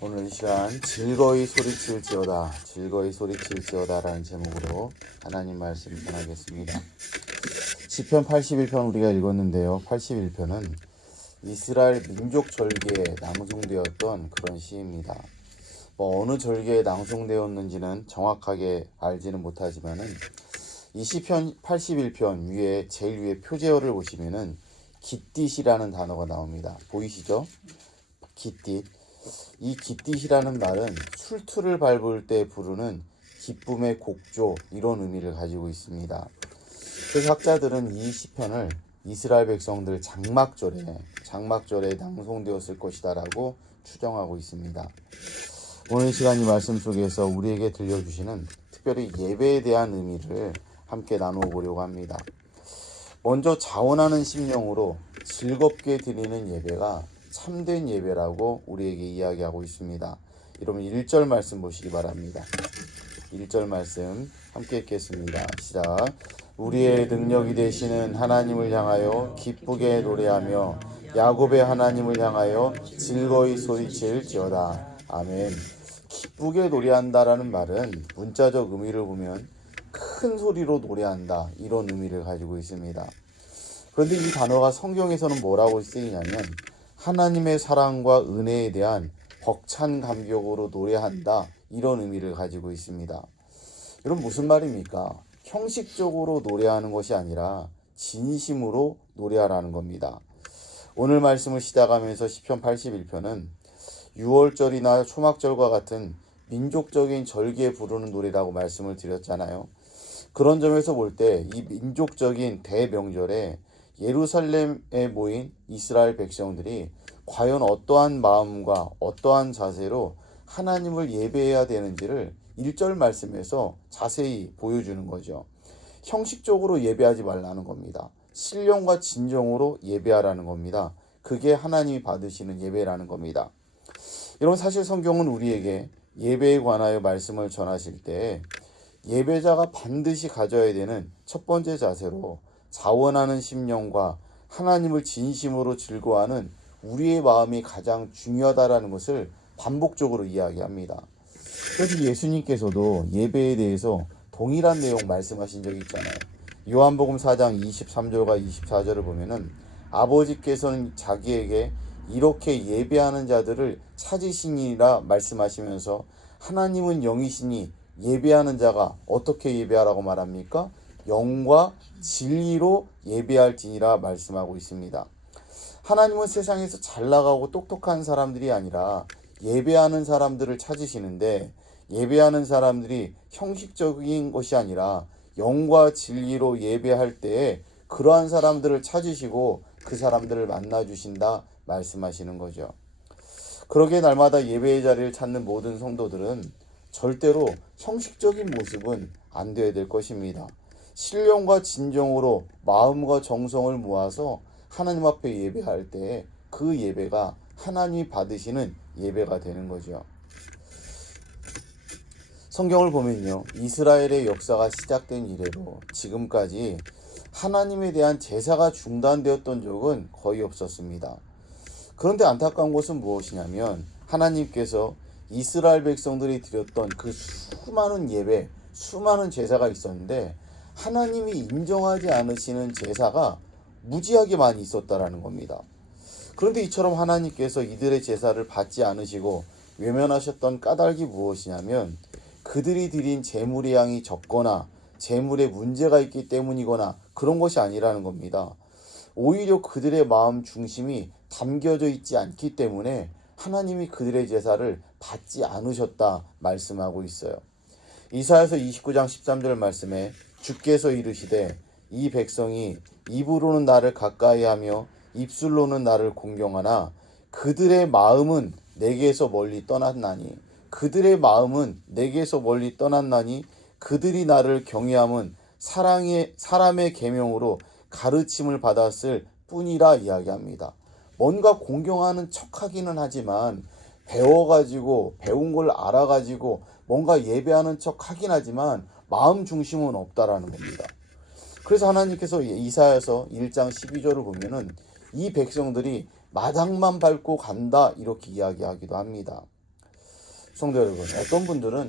오늘 이 시간 즐거이 소리칠지어다, 즐거이 소리칠지어다 라는 제목으로 하나님 말씀 전하겠습니다. 시편 81편 우리가 읽었는데요. 81편은 이스라엘 민족 절기에 낭송되었던 그런 시입니다. 어느 절기에 낭송되었는지는 정확하게 알지는 못하지만은 이 시편 81편 위에 제일 위에 표제어를 보시면은 깃딧이라는 단어가 나옵니다. 보이시죠? 깃딧. 이 깃딧이라는 말은 술투를 밟을 때 부르는 기쁨의 곡조, 이런 의미를 가지고 있습니다. 그래서 학자들은 이 시편을 이스라엘 백성들 장막절에 낭송되었을 것이다 라고 추정하고 있습니다. 오늘 시간 이 말씀 속에서 우리에게 들려주시는 특별히 예배에 대한 의미를 함께 나누어 보려고 합니다. 먼저 자원하는 심령으로 즐겁게 드리는 예배가 참된 예배라고 우리에게 이야기하고 있습니다. 여러분 1절 말씀 보시기 바랍니다. 1절 말씀 함께 읽겠습니다. 시작. 우리의 능력이 되시는 하나님을 향하여 기쁘게 노래하며 야곱의 하나님을 향하여 즐거이 소리칠지어다. 아멘. 기쁘게 노래한다라는 말은 문자적 의미를 보면 큰 소리로 노래한다, 이런 의미를 가지고 있습니다. 그런데 이 단어가 성경에서는 뭐라고 쓰이냐면 하나님의 사랑과 은혜에 대한 벅찬 감격으로 노래한다, 이런 의미를 가지고 있습니다. 여러분 무슨 말입니까? 형식적으로 노래하는 것이 아니라 진심으로 노래하라는 겁니다. 오늘 말씀을 시작하면서 시편 81편은 6월절이나 초막절과 같은 민족적인 절기에 부르는 노래라고 말씀을 드렸잖아요. 그런 점에서 볼 때 이 민족적인 대명절에 예루살렘에 모인 이스라엘 백성들이 과연 어떠한 마음과 어떠한 자세로 하나님을 예배해야 되는지를 1절 말씀에서 자세히 보여주는 거죠. 형식적으로 예배하지 말라는 겁니다. 신령과 진정으로 예배하라는 겁니다. 그게 하나님이 받으시는 예배라는 겁니다. 여러분 사실 성경은 우리에게 예배에 관하여 말씀을 전하실 때 예배자가 반드시 가져야 되는 첫 번째 자세로 자원하는 심령과 하나님을 진심으로 즐거워하는 우리의 마음이 가장 중요하다라는 것을 반복적으로 이야기합니다. 그래서 예수님께서도 예배에 대해서 동일한 내용 말씀하신 적이 있잖아요. 요한복음 4장 23절과 24절을 보면은 아버지께서는 자기에게 이렇게 예배하는 자들을 찾으시니라 말씀하시면서 하나님은 영이시니 예배하는 자가 어떻게 예배하라고 말합니까? 영과 진리로 예배할지니라 말씀하고 있습니다. 하나님은 세상에서 잘나가고 똑똑한 사람들이 아니라 예배하는 사람들을 찾으시는데 예배하는 사람들이 형식적인 것이 아니라 영과 진리로 예배할 때에 그러한 사람들을 찾으시고 그 사람들을 만나주신다 말씀하시는 거죠. 그러기에 날마다 예배의 자리를 찾는 모든 성도들은 절대로 형식적인 모습은 안 되어야 될 것입니다. 신령과 진정으로 마음과 정성을 모아서 하나님 앞에 예배할 때 그 예배가 하나님이 받으시는 예배가 되는 거죠. 성경을 보면요, 이스라엘의 역사가 시작된 이래로 지금까지 하나님에 대한 제사가 중단되었던 적은 거의 없었습니다. 그런데 안타까운 것은 무엇이냐면 하나님께서 이스라엘 백성들이 드렸던 그 수많은 예배, 수많은 제사가 있었는데 하나님이 인정하지 않으시는 제사가 무지하게 많이 있었다라는 겁니다. 그런데 이처럼 하나님께서 이들의 제사를 받지 않으시고 외면하셨던 까닭이 무엇이냐면 그들이 드린 제물의 양이 적거나 제물에 문제가 있기 때문이거나 그런 것이 아니라는 겁니다. 오히려 그들의 마음 중심이 담겨져 있지 않기 때문에 하나님이 그들의 제사를 받지 않으셨다 말씀하고 있어요. 이사야서 29장 13절 말씀에 주께서 이르시되 이 백성이 입으로는 나를 가까이하며 입술로는 나를 공경하나 그들의 마음은 내게서 멀리 떠났나니 그들이 나를 경외함은 사람의 계명으로 가르침을 받았을 뿐이라 이야기합니다. 뭔가 공경하는 척하기는 하지만 배운 걸 알아가지고 뭔가 예배하는 척하긴 하지만 마음 중심은 없다라는 겁니다. 그래서 하나님께서 이사야서 1장 12절을 보면은 이 백성들이 마당만 밟고 간다 이렇게 이야기하기도 합니다. 성도 여러분, 어떤 분들은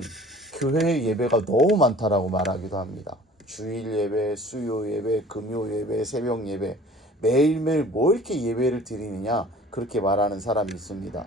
교회 예배가 너무 많다라고 말하기도 합니다. 주일 예배, 수요 예배, 금요 예배, 새벽 예배, 매일매일 뭐 이렇게 예배를 드리느냐, 그렇게 말하는 사람이 있습니다.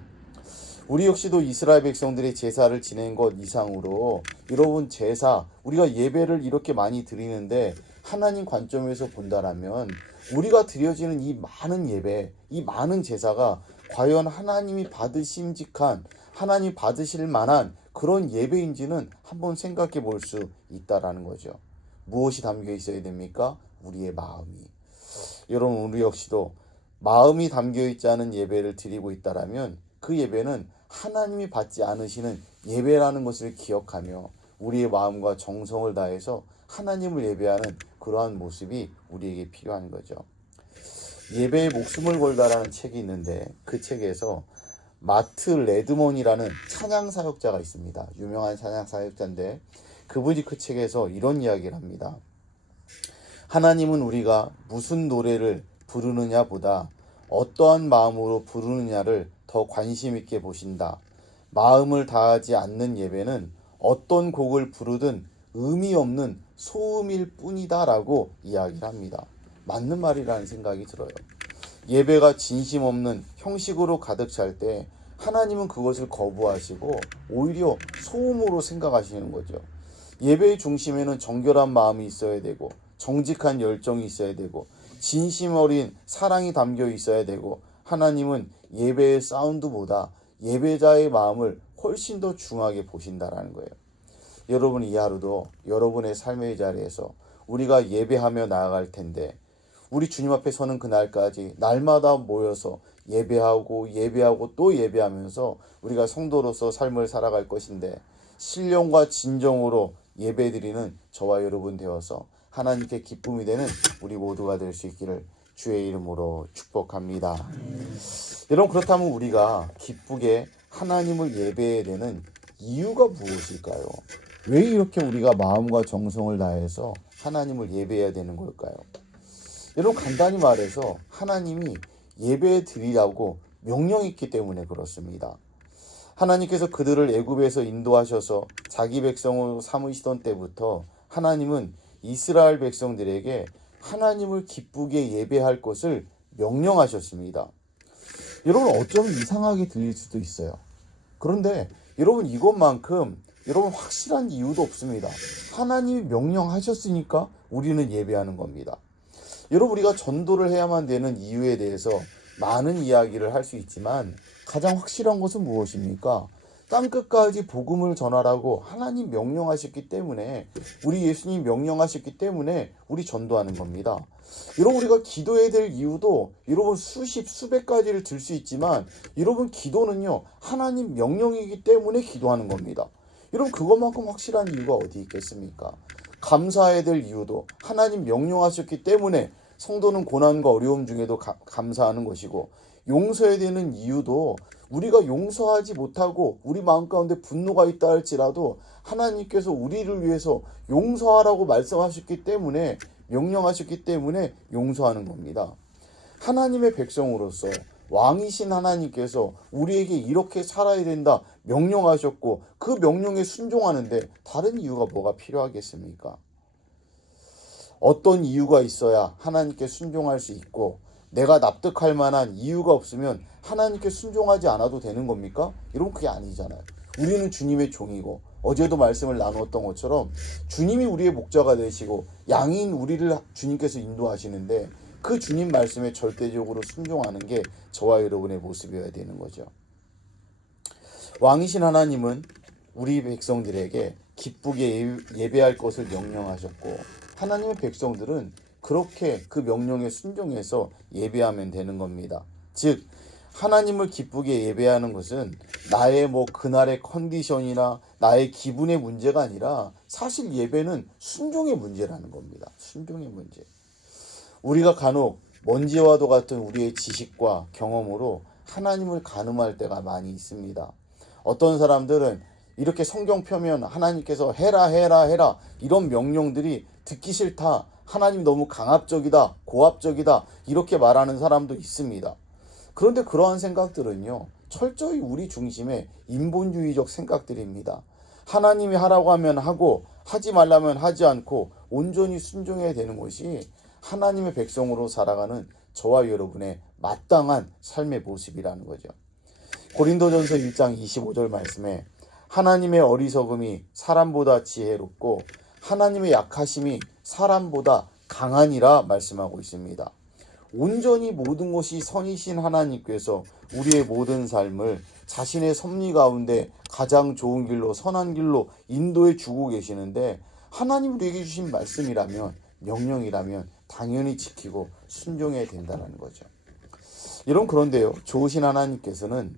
우리 역시도 이스라엘 백성들의 제사를 지낸 것 이상으로 여러분, 제사, 우리가 예배를 이렇게 많이 드리는데 하나님 관점에서 본다라면 우리가 드려지는 이 많은 예배, 이 많은 제사가 과연 하나님이 받으심직한, 하나님 받으실 만한 그런 예배인지는 한번 생각해 볼 수 있다라는 거죠. 무엇이 담겨 있어야 됩니까? 우리의 마음이. 여러분, 우리 역시도 마음이 담겨 있지 않은 예배를 드리고 있다라면 그 예배는 하나님이 받지 않으시는 예배라는 것을 기억하며 우리의 마음과 정성을 다해서 하나님을 예배하는 그러한 모습이 우리에게 필요한 거죠. 예배에 목숨을 걸다라는 책이 있는데 그 책에서 마트 레드먼이라는 찬양 사역자가 있습니다. 유명한 찬양 사역자인데 그분이 그 책에서 이런 이야기를 합니다. 하나님은 우리가 무슨 노래를 부르느냐 보다 어떠한 마음으로 부르느냐를 더 관심 있게 보신다. 마음을 다하지 않는 예배는 어떤 곡을 부르든 의미 없는 소음일 뿐이다 라고 이야기를 합니다. 맞는 말이라는 생각이 들어요. 예배가 진심 없는 형식으로 가득 찰 때 하나님은 그것을 거부하시고 오히려 소음으로 생각하시는 거죠. 예배의 중심에는 정결한 마음이 있어야 되고 정직한 열정이 있어야 되고 진심 어린 사랑이 담겨 있어야 되고 하나님은 예배의 사운드보다 예배자의 마음을 훨씬 더 중하게 보신다라는 거예요. 여러분, 이 하루도 여러분의 삶의 자리에서 우리가 예배하며 나아갈 텐데 우리 주님 앞에 서는 그날까지 날마다 모여서 예배하고 또 예배하면서 우리가 성도로서 삶을 살아갈 것인데 신령과 진정으로 예배드리는 저와 여러분 되어서 하나님께 기쁨이 되는 우리 모두가 될 수 있기를 주의 이름으로 축복합니다. 여러분, 그렇다면 우리가 기쁘게 하나님을 예배해야 되는 이유가 무엇일까요? 왜 이렇게 우리가 마음과 정성을 다해서 하나님을 예배해야 되는 걸까요? 여러분, 간단히 말해서 하나님이 예배 드리라고 명령했기 때문에 그렇습니다. 하나님께서 그들을 애굽에서 인도하셔서 자기 백성으로 삼으시던 때부터 하나님은 이스라엘 백성들에게 하나님을 기쁘게 예배할 것을 명령하셨습니다. 여러분, 어쩌면 이상하게 들릴 수도 있어요. 그런데 여러분, 이것만큼 여러분 확실한 이유도 없습니다. 하나님이 명령하셨으니까 우리는 예배하는 겁니다. 여러분, 우리가 전도를 해야만 되는 이유에 대해서 많은 이야기를 할 수 있지만 가장 확실한 것은 무엇입니까? 땅끝까지 복음을 전하라고 하나님 명령하셨기 때문에, 우리 예수님 명령하셨기 때문에 우리 전도하는 겁니다. 여러분, 우리가 기도해야 될 이유도 여러분 수백 가지를 들 수 있지만 여러분, 기도는요 하나님 명령이기 때문에 기도하는 겁니다. 여러분, 그것만큼 확실한 이유가 어디 있겠습니까? 감사해야 될 이유도 하나님 명령하셨기 때문에 성도는 고난과 어려움 중에도 감사하는 것이고, 용서해야 되는 이유도 우리가 용서하지 못하고 우리 마음 가운데 분노가 있다 할지라도 하나님께서 우리를 위해서 용서하라고 말씀하셨기 때문에, 명령하셨기 때문에 용서하는 겁니다. 하나님의 백성으로서 왕이신 하나님께서 우리에게 이렇게 살아야 된다 명령하셨고 그 명령에 순종하는데 다른 이유가 뭐가 필요하겠습니까? 어떤 이유가 있어야 하나님께 순종할 수 있고 내가 납득할 만한 이유가 없으면 하나님께 순종하지 않아도 되는 겁니까? 여러분, 그게 아니잖아요. 우리는 주님의 종이고 어제도 말씀을 나누었던 것처럼 주님이 우리의 목자가 되시고 양인 우리를 주님께서 인도하시는데 그 주님 말씀에 절대적으로 순종하는 게 저와 여러분의 모습이어야 되는 거죠. 왕이신 하나님은 우리 백성들에게 기쁘게 예배할 것을 명령하셨고 하나님의 백성들은 그렇게 그 명령에 순종해서 예배하면 되는 겁니다. 즉 하나님을 기쁘게 예배하는 것은 나의 그날의 컨디션이나 나의 기분의 문제가 아니라 사실 예배는 순종의 문제라는 겁니다. 순종의 문제. 우리가 간혹 먼지와도 같은 우리의 지식과 경험으로 하나님을 가늠할 때가 많이 있습니다. 어떤 사람들은 이렇게 성경 펴면 하나님께서 해라 이런 명령들이 듣기 싫다, 하나님이 너무 강압적이다, 고압적이다 이렇게 말하는 사람도 있습니다. 그런데 그러한 생각들은요 철저히 우리 중심의 인본주의적 생각들입니다. 하나님이 하라고 하면 하고 하지 말라면 하지 않고 온전히 순종해야 되는 것이 하나님의 백성으로 살아가는 저와 여러분의 마땅한 삶의 모습이라는 거죠. 고린도전서 1장 25절 말씀에 하나님의 어리석음이 사람보다 지혜롭고 하나님의 약하심이 사람보다 강하니라 말씀하고 있습니다. 온전히 모든 것이 선이신 하나님께서 우리의 모든 삶을 자신의 섭리 가운데 가장 좋은 길로 선한 길로 인도해 주고 계시는데 하나님 우리에게 주신 말씀이라면 명령이라면 당연히 지키고 순종해야 된다는 거죠. 여러분 그런데요. 좋으신 하나님께서는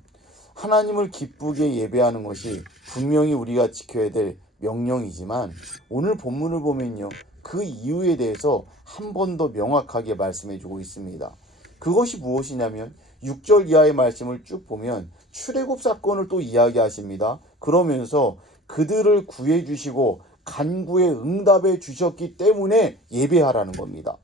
하나님을 기쁘게 예배하는 것이 분명히 우리가 지켜야 될 명령이지만 오늘 본문을 보면요. 그 이유에 대해서 한 번 더 명확하게 말씀해 주고 있습니다. 그것이 무엇이냐면 6절 이하의 말씀을 쭉 보면 출애굽 사건을 또 이야기하십니다. 그러면서 그들을 구해 주시고 간구에 응답해 주셨기 때문에 예배하라는 겁니다.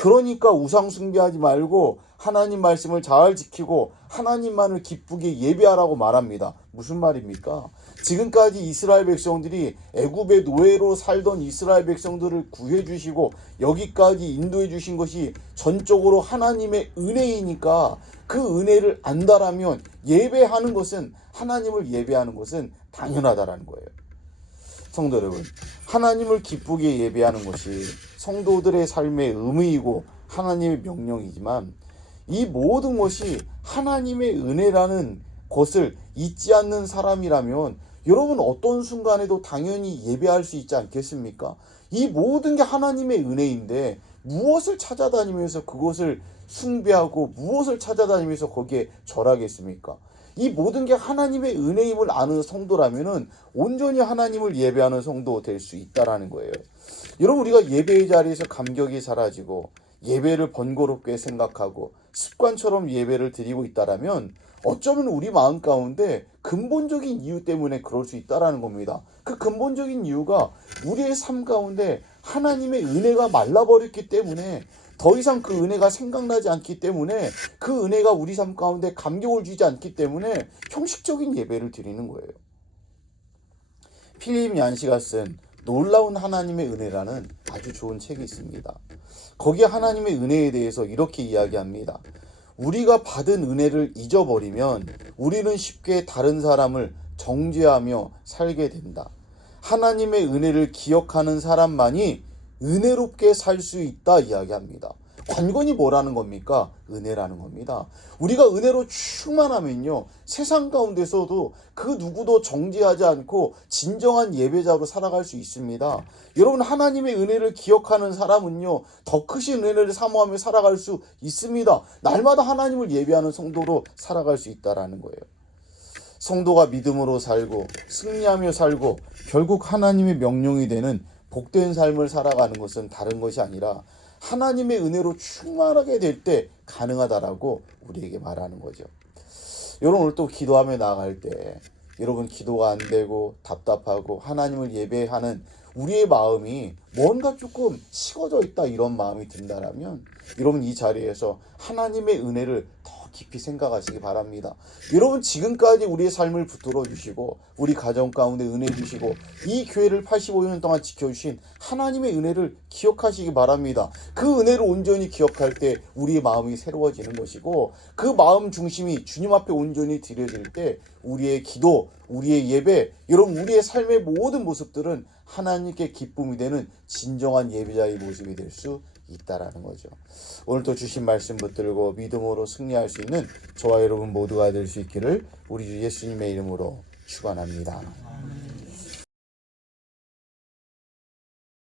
그러니까 우상 숭배하지 말고 하나님 말씀을 잘 지키고 하나님만을 기쁘게 예배하라고 말합니다. 무슨 말입니까? 지금까지 이스라엘 백성들이 애굽의 노예로 살던 이스라엘 백성들을 구해 주시고 여기까지 인도해 주신 것이 전적으로 하나님의 은혜이니까 그 은혜를 안다라면 예배하는 것은 하나님을 예배하는 것은 당연하다라는 거예요. 성도 여러분, 하나님을 기쁘게 예배하는 것이 성도들의 삶의 의무이고 하나님의 명령이지만 이 모든 것이 하나님의 은혜라는 것을 잊지 않는 사람이라면 여러분 어떤 순간에도 당연히 예배할 수 있지 않겠습니까? 이 모든 게 하나님의 은혜인데 무엇을 찾아다니면서 그것을 숭배하고 무엇을 찾아다니면서 거기에 절하겠습니까? 이 모든 게 하나님의 은혜임을 아는 성도라면은 온전히 하나님을 예배하는 성도 될 수 있다라는 거예요. 여러분 우리가 예배의 자리에서 감격이 사라지고 예배를 번거롭게 생각하고 습관처럼 예배를 드리고 있다라면 어쩌면 우리 마음 가운데 근본적인 이유 때문에 그럴 수 있다라는 겁니다. 그 근본적인 이유가 우리의 삶 가운데 하나님의 은혜가 말라버렸기 때문에 더 이상 그 은혜가 생각나지 않기 때문에 그 은혜가 우리 삶 가운데 감격을 주지 않기 때문에 형식적인 예배를 드리는 거예요. 필립 얀시가 쓴 놀라운 하나님의 은혜라는 아주 좋은 책이 있습니다. 거기에 하나님의 은혜에 대해서 이렇게 이야기합니다. 우리가 받은 은혜를 잊어버리면 우리는 쉽게 다른 사람을 정죄하며 살게 된다. 하나님의 은혜를 기억하는 사람만이 은혜롭게 살 수 있다 이야기합니다. 관건이 뭐라는 겁니까? 은혜라는 겁니다. 우리가 은혜로 충만하면요 세상 가운데서도 그 누구도 정죄하지 않고 진정한 예배자로 살아갈 수 있습니다. 여러분 하나님의 은혜를 기억하는 사람은요 더 크신 은혜를 사모하며 살아갈 수 있습니다. 날마다 하나님을 예배하는 성도로 살아갈 수 있다라는 거예요. 성도가 믿음으로 살고 승리하며 살고 결국 하나님의 명령이 되는 복된 삶을 살아가는 것은 다른 것이 아니라 하나님의 은혜로 충만하게 될 때 가능하다라고 우리에게 말하는 거죠. 여러분 오늘 또 기도하며 나아갈 때 여러분 기도가 안 되고 답답하고 하나님을 예배하는 우리의 마음이 뭔가 조금 식어져 있다 이런 마음이 든다라면 여러분 이 자리에서 하나님의 은혜를 더 깊이 생각하시기 바랍니다. 여러분 지금까지 우리의 삶을 붙들어 주시고 우리 가정 가운데 은혜 주시고 이 교회를 85년 동안 지켜주신 하나님의 은혜를 기억하시기 바랍니다. 그 은혜를 온전히 기억할 때 우리의 마음이 새로워지는 것이고 그 마음 중심이 주님 앞에 온전히 드려질 때 우리의 기도, 우리의 예배, 여러분 우리의 삶의 모든 모습들은 하나님께 기쁨이 되는 진정한 예배자의 모습이 될 수 있다라는 거죠. 오늘도 주신 말씀 붙들고 믿음으로 승리할 수 있는 저와 여러분 모두가 될 수 있기를 우리 주 예수님의 이름으로 축원합니다.